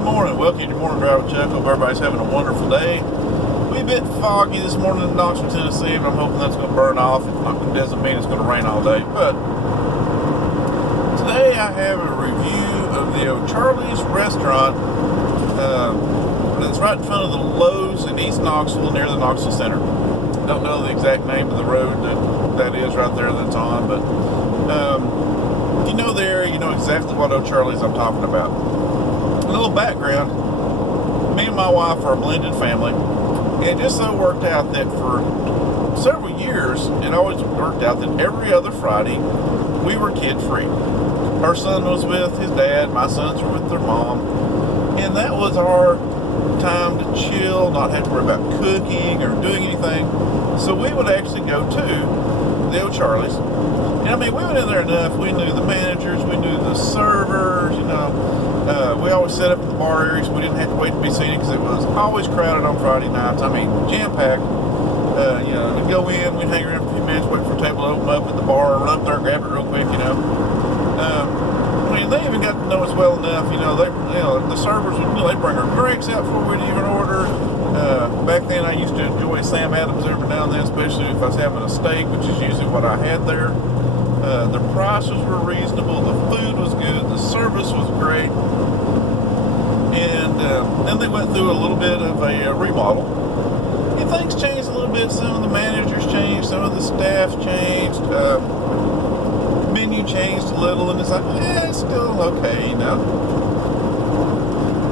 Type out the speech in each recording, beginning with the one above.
Good morning. Welcome to your morning drive with Chuck. Hope everybody's having a wonderful day. We're a bit foggy this morning in Knoxville, Tennessee, but I'm hoping that's going to burn off. It doesn't mean it's going to rain all day. But today I have a review of the O'Charlie's restaurant that's right in front of the Lowe's in East Knoxville near the Knoxville Center. Don't know the exact name of the road that is right there that's on, but if you know the area, you know exactly what O'Charlie's I'm talking about. A little background, me and my wife are a blended family, and it just so worked out that for several years, it always worked out that every other Friday, we were kid-free. Our son was with his dad, my sons were with their mom, and that was our time to chill, not have to worry about cooking or doing anything. So we would actually go to the O'Charlie's. And I mean, we went in there enough. We knew the managers, we knew the servers, you know. We always set up in the bar areas. We didn't have to wait to be seated because it was always crowded on Friday nights. I mean, jam-packed. You know, we'd go in, we'd hang around for a few minutes, wait for a table to open up at the bar, run up there and grab it real quick, you know. I mean, they even got to know us well enough, you know, the servers would, they bring our drinks out before we'd even order. Back then I used to enjoy Sam Adams every now and then, especially if I was having a steak, which is usually what I had there. The prices were reasonable, the food was good, the service was great, and then they went through a little bit of a remodel, and things changed a little bit. Some of the managers changed, some of the staff changed, menu changed a little, and it's like, it's still okay, you know.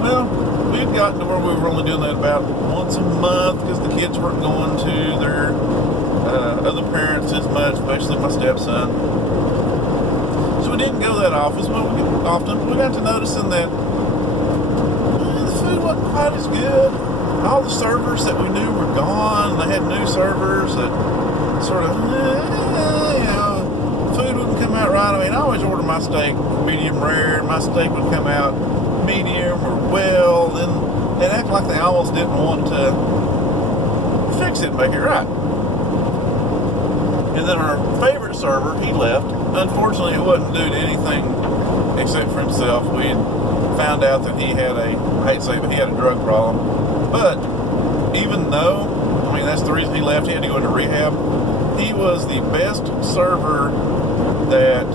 Well, we've gotten to where we were only doing that about once a month because the kids weren't going to their other parents as much, especially my stepson. So we didn't go that often. We got to noticing that the food wasn't quite as good. All the servers that we knew were gone. They had new servers that sort of, food wouldn't come out right. I mean, I always order my steak medium rare. My steak would come out medium or well. Then they'd act like they almost didn't want to fix it and make it right. And then our favorite server, he left. Unfortunately, it wasn't due to anything except for himself. We had found out that he had I hate to say it, but he had a drug problem. But even though, I mean, that's the reason he left, he had to go into rehab, he was the best server that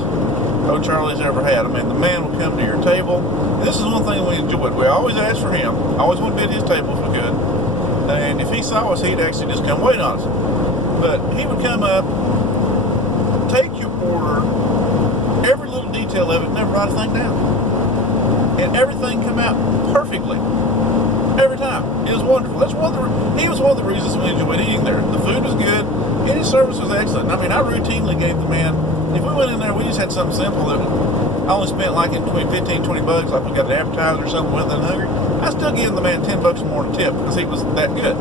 O'Charlie's ever had. I mean, the man would come to your table. And this is one thing we enjoyed. We always asked for him. Always went to his table if we could. And if he saw us, he'd actually just come wait on us. But he would come up, take your order, every little detail of it, never write a thing down. And everything come out perfectly. Every time. It was wonderful. He was one of the reasons we enjoyed eating there. The food was good, and his service was excellent. I mean, I routinely gave the man, if we went in there, we just had something simple that I only spent like in between 15 and 20 bucks, like we got an appetizer or something, went and hungry. I still gave the man 10 bucks more to tip because he was that good.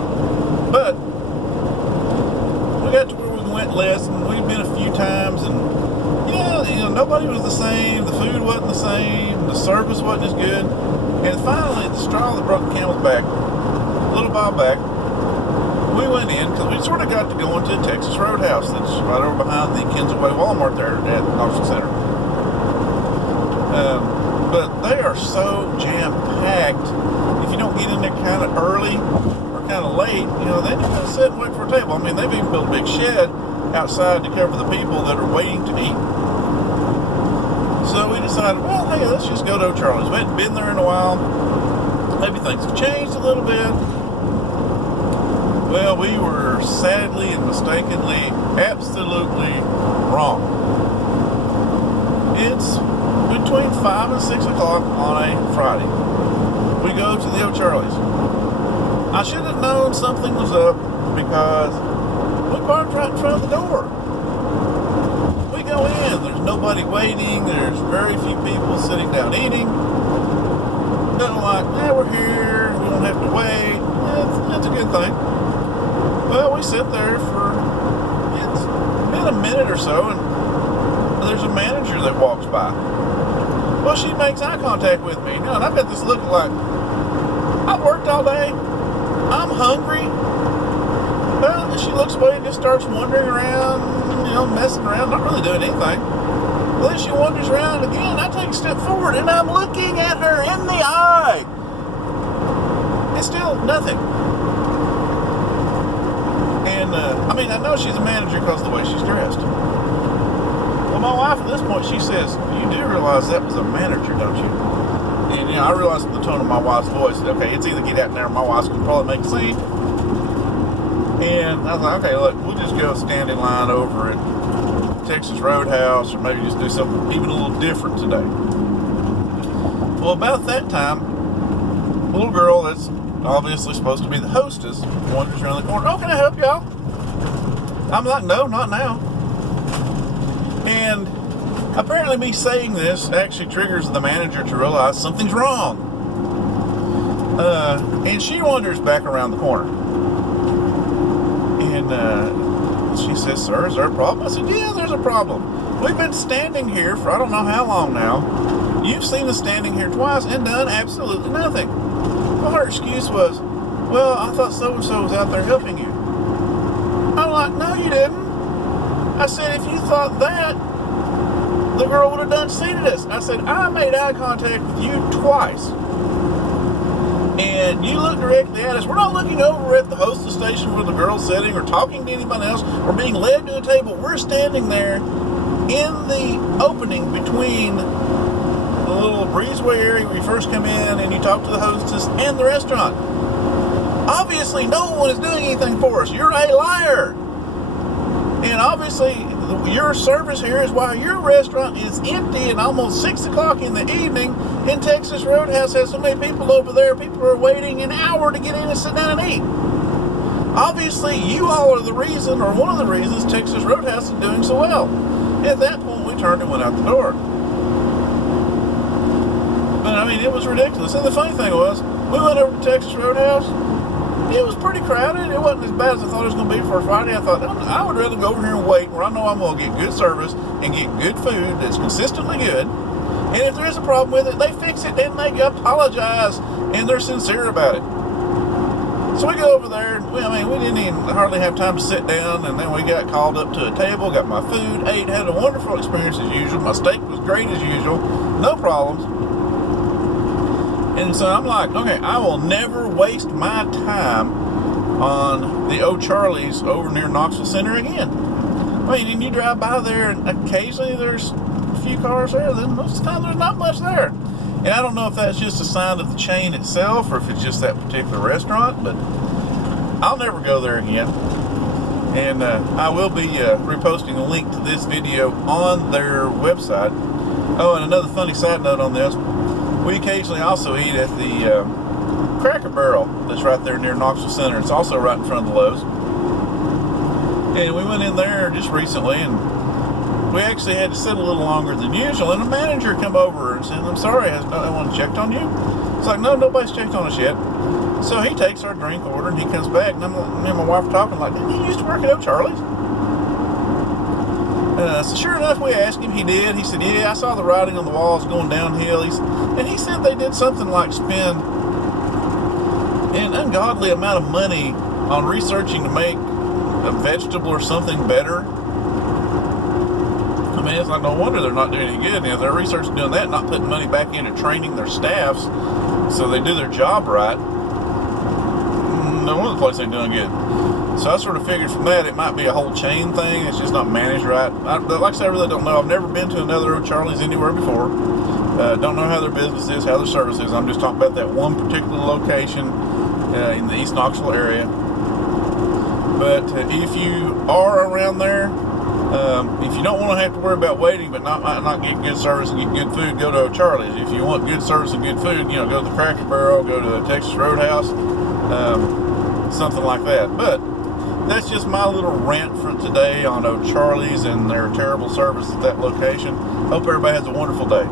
But we got to where we went less, and we'd been a few times, and nobody was the same. The food wasn't the same. The service wasn't as good. And finally, the straw that broke the camel's back, a little while back, we went in because we sort of got to go into Texas Roadhouse that's right over behind the Kensaway Walmart there at Knoxville Center. But they are so jam-packed. If you don't get in there kind of early or kind of late, then you got to sit and wait for a table. I mean, they've even built a big shed outside to cover the people that are waiting to eat. So we decided, well, hey, let's just go to O'Charlie's. We hadn't been there in a while. Maybe things have changed a little bit. Well, we were sadly and mistakenly absolutely wrong. It's between 5 and 6 o'clock on a Friday. We go to the O'Charlie's. I should have known something was up because we parked right in front of the door. We go in, there's nobody waiting, there's very few people sitting down eating. Nothing like, we're here, we don't have to wait. It's a good thing. Well, we sit there it's been a minute or so, and there's a manager that walks by. Well, she makes eye contact with me. And I've got this look like, I've worked all day, I'm hungry. Well, she looks away and just starts wandering around, messing around, not really doing anything. Well, then she wanders around again. I take a step forward and I'm looking at her in the eye. It's still nothing. And, I mean, I know she's a manager because of the way she's dressed. Well, my wife at this point, she says, you do realize that was a manager, don't you? And, you know, I realized in the tone of my wife's voice, okay, it's either get out there or my wife's going to probably make a scene. And I was like, okay, look, we'll just go stand in line over at Texas Roadhouse, or maybe just do something even a little different today. Well, about that time, a little girl that's obviously supposed to be the hostess wanders around the corner. Oh, can I help y'all? I'm like, no, not now. And apparently me saying this actually triggers the manager to realize something's wrong. And she wanders back around the corner. And she says, sir, is there a problem? I said, yeah, there's a problem. We've been standing here for I don't know how long now. You've seen us standing here twice and done absolutely nothing. Well, her excuse was, well, I thought so-and-so was out there helping you. I'm like, no, you didn't. I said, if you thought that, the girl would have done seated us. I said, I made eye contact with you twice. And you look directly at us. We're not looking over at the hostess station where the girl's sitting or talking to anybody else or being led to a table. We're standing there in the opening between the little breezeway area where you first come in and you talk to the hostess and the restaurant. Obviously, no one is doing anything for us. You're a liar. And obviously, your service here is why your restaurant is empty at almost 6 o'clock in the evening, and Texas Roadhouse has so many people over there. People are waiting an hour to get in and sit down and eat. Obviously, you all are the reason, or one of the reasons, Texas Roadhouse is doing so well. At that point, we turned and went out the door. But, I mean, it was ridiculous. And the funny thing was, we went over to Texas Roadhouse. It was pretty crowded. It wasn't as bad as I thought it was going to be for a Friday. I thought, I would rather go over here and wait where I know I'm going to get good service and get good food that's consistently good. And if there is a problem with it, they fix it and they apologize and they're sincere about it. So we go over there. We didn't even hardly have time to sit down, and then we got called up to a table, got my food, ate, had a wonderful experience as usual. My steak was great as usual. No problems. And so I'm like, okay, I will never waste my time on the O'Charlie's over near Knoxville Center again. I mean, and you drive by there, and occasionally there's a few cars there, then most of the time there's not much there. And I don't know if that's just a sign of the chain itself, or if it's just that particular restaurant, but I'll never go there again. And I will be reposting a link to this video on their website. Oh, and another funny side note on this. We occasionally also eat at the Cracker Barrel that's right there near Knoxville Center. It's also right in front of the Lowe's. And we went in there just recently, and we actually had to sit a little longer than usual. And the manager come over and said, I'm sorry, has anyone checked on you? It's like, no, nobody's checked on us yet. So he takes our drink order, and he comes back, and me and my wife are talking like, didn't you used to work at O'Charlie's? So sure enough, we asked him. He did. He said, yeah, I saw the writing on the walls going downhill. And he said they did something like spend an ungodly amount of money on researching to make a vegetable or something better. I mean, it's like, no wonder they're not doing any good. You know, they're researching doing that, not putting money back into training their staffs so they do their job right. No wonder the place ain't doing good. So I sort of figured from that it might be a whole chain thing. It's just not managed right. Like I said, I really don't know. I've never been to another O'Charlie's anywhere before. Don't know how their business is, how their service is. I'm just talking about that one particular location in the East Knoxville area. But if you are around there, if you don't want to have to worry about waiting but not get good service and get good food, go to O'Charlie's. If you want good service and good food, go to the Cracker Barrel, go to the Texas Roadhouse, something like that. But that's just my little rant for today on O'Charlie's and their terrible service at that location. Hope everybody has a wonderful day.